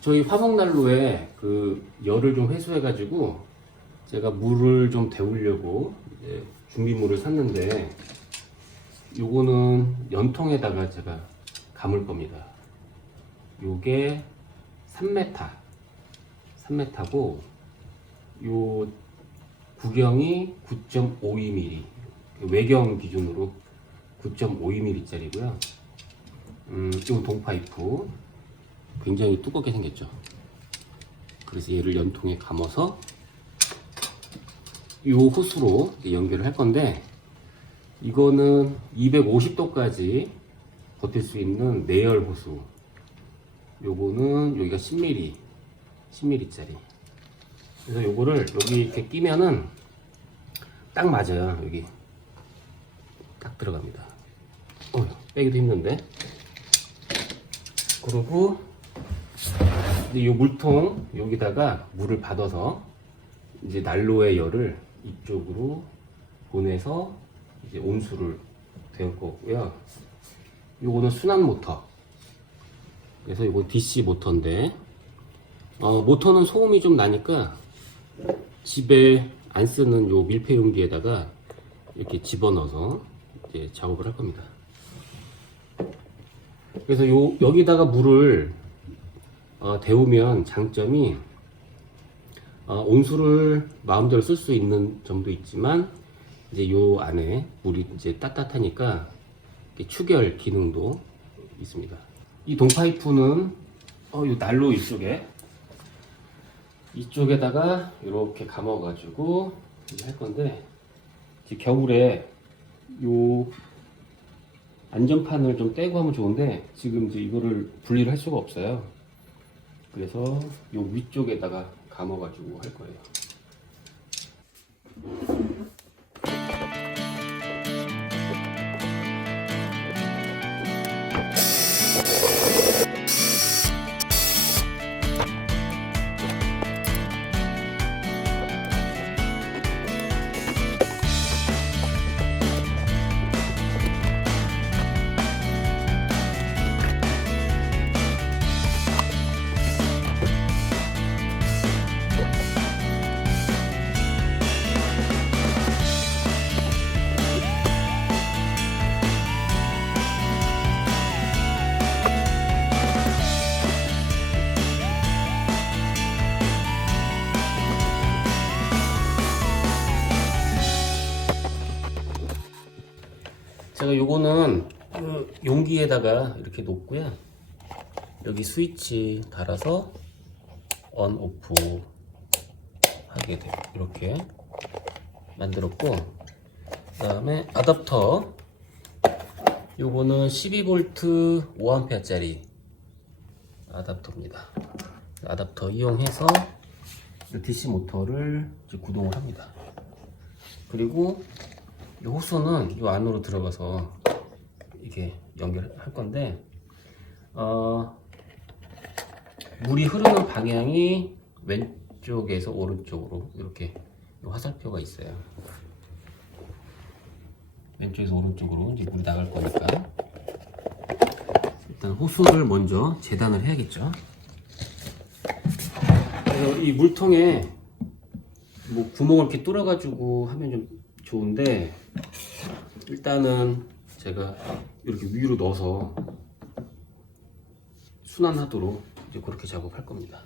저희 화목난로에 그 열을 좀 회수해가지고 제가 물을 좀 데우려고 이제 준비물을 샀는데 요거는 연통에다가 제가 감을 겁니다. 요게 3m고 요 구경이 9.52mm 외경 기준으로 9.52mm 짜리고요. 요 동파이프 굉장히 두껍게 생겼죠. 그래서 얘를 연통에 감아서 요 호스로 연결을 할 건데, 이거는 250도까지 버틸 수 있는 내열 호수. 요거는 여기가 10mm 짜리. 그래서 요거를 여기 이렇게 끼면은 딱 맞아요. 여기 딱 들어갑니다. 빼기도 힘든데. 그리고 이 물통 여기다가 물을 받아서 이제 난로의 열을 이쪽으로 보내서 이제 온수를 데울 거고요. 요거는 순환 모터. 그래서 이건 DC 모터인데, 모터는 소음이 좀 나니까 집에 안 쓰는 요 밀폐 용기에다가 이렇게 집어넣어서 이제 작업을 할 겁니다. 그래서 여기다가 물을 데우면 장점이 온수를 마음대로 쓸 수 있는 점도 있지만, 이제 요 안에 물이 이제 따뜻하니까 추결 기능도 있습니다. 이 동파이프는 요 난로 이쪽에다가 이렇게 감아가지고 할 건데, 겨울에 요 안전판을 좀 떼고 하면 좋은데 지금 이제 이거를 분리를 할 수가 없어요. 그래서 요 위쪽에다가 감아가지고 할 거예요. 제가 요거는 용기에다가 이렇게 놓고요. 여기 스위치 달아서 온 오프 하게 돼요. 이렇게 만들었고, 그 다음에 아답터, 요거는 12V 5A 짜리 아답터입니다. 아답터 이용해서 DC 모터를 이제 구동을 합니다. 그리고 이 호스는 이 안으로 들어가서 이렇게 연결할 건데, 물이 흐르는 방향이 왼쪽에서 오른쪽으로 이렇게 화살표가 있어요. 왼쪽에서 오른쪽으로 이제 물이 나갈 거니까 일단 호스를 먼저 재단을 해야겠죠. 그래서 이 물통에 뭐 구멍을 이렇게 뚫어가지고 하면 좀 좋은데, 일단은 제가 이렇게 위로 넣어서 순환하도록 이제 그렇게 작업할 겁니다.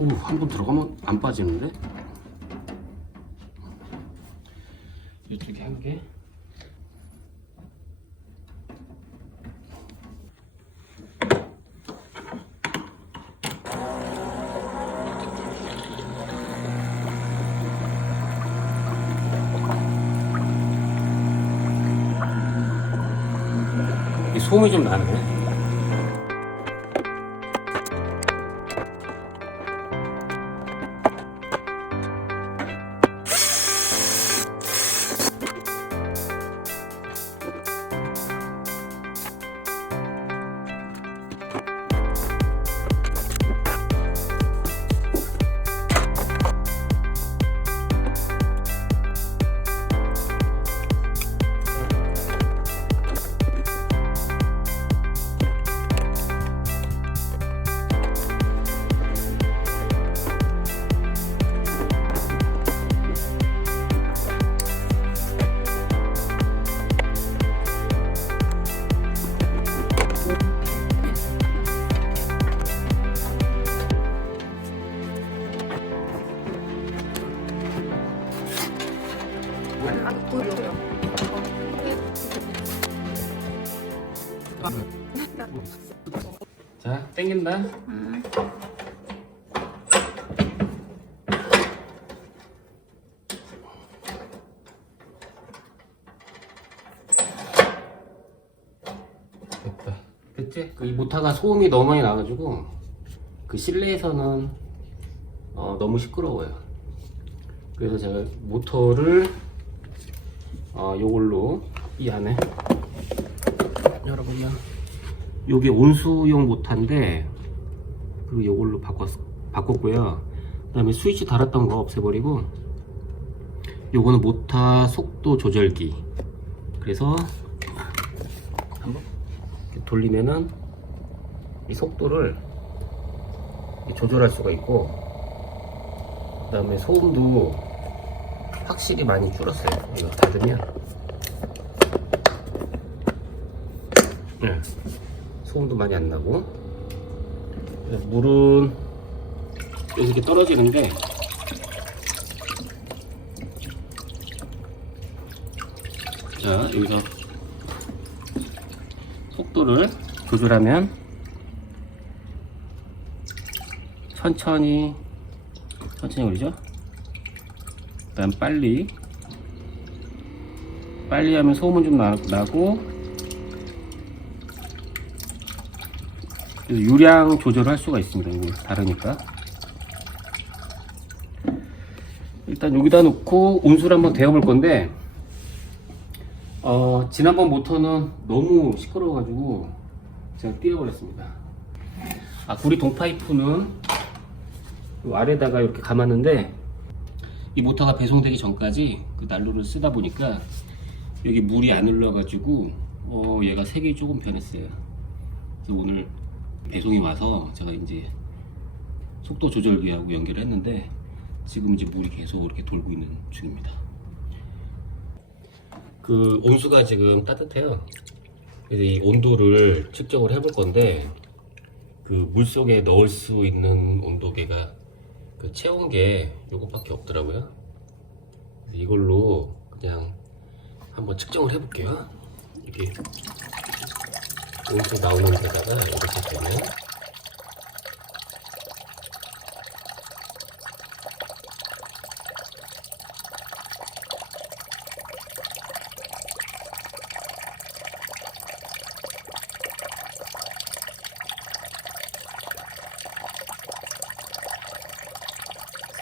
오, 한 번 들어가면 안 빠지는데? 이쪽에 한 개. 이 소음이 좀 나네. 자, 땡긴다. 됐다. 됐지? 이 모터가 소음이 너무 많이 나가지고 그 실내에서는 너무 시끄러워요. 그래서 제가 모터를 요걸로 이 안에 열어보면 요게 온수용 모터인데 그리고 요걸로 바꿨고요. 그 다음에 스위치 달았던 거 없애버리고 요거는 모터 속도 조절기. 그래서 한번 이렇게 돌리면은 이 속도를 조절할 수가 있고, 그 다음에 소음도 확실히 많이 줄었어요. 이거 닫으면 소음도 많이 안 나고. 그래서 물은 이렇게 떨어지는데 자, 여기서 속도를 조절하면 천천히 오르죠. 그 다음 빨리 하면 소음은 좀 나고, 그래서 유량 조절을 할 수가 있습니다. 이거 다르니까. 일단 여기다 놓고 온수를 한번 데워 볼 건데, 지난번 모터는 너무 시끄러워가지고 제가 띄워버렸습니다. 구리 동파이프는 이 아래다가 이렇게 감았는데, 이 모터가 배송되기 전까지 그 난로를 쓰다 보니까 여기 물이 안 흘러가지고 얘가 색이 조금 변했어요. 그래서 오늘 배송이 와서 제가 이제 속도 조절기하고 연결을 했는데 지금 이제 물이 계속 이렇게 돌고 있는 중입니다. 그 온수가 지금 따뜻해요. 그래서 이 온도를 측정을 해볼 건데, 그 물 속에 넣을 수 있는 온도계가 그 체온계 요것밖에 없더라고요. 그래서 이걸로 그냥 한번 측정을 해볼게요. 이렇게 온수 나오는 데다가 이렇게 되면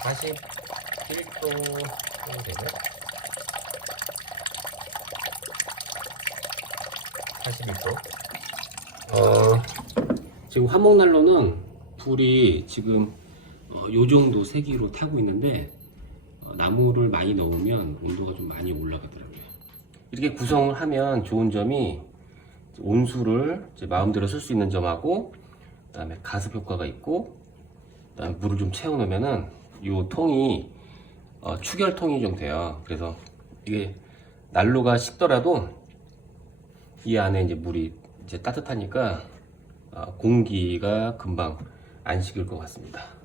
다시 1도 정도 되네. 41도. 지금 화목난로는 불이 지금 요 정도 세기로 타고 있는데, 나무를 많이 넣으면 온도가 좀 많이 올라가더라고요. 이렇게 구성을 하면 좋은 점이 온수를 이제 마음대로 쓸 수 있는 점하고, 그 다음에 가습 효과가 있고, 그 다음에 물을 좀 채워놓으면은 이 통이 추결통이 좀 돼요. 그래서 이게 난로가 식더라도 이 안에 이제 물이 이제 따뜻하니까 공기가 금방 안 식을 것 같습니다.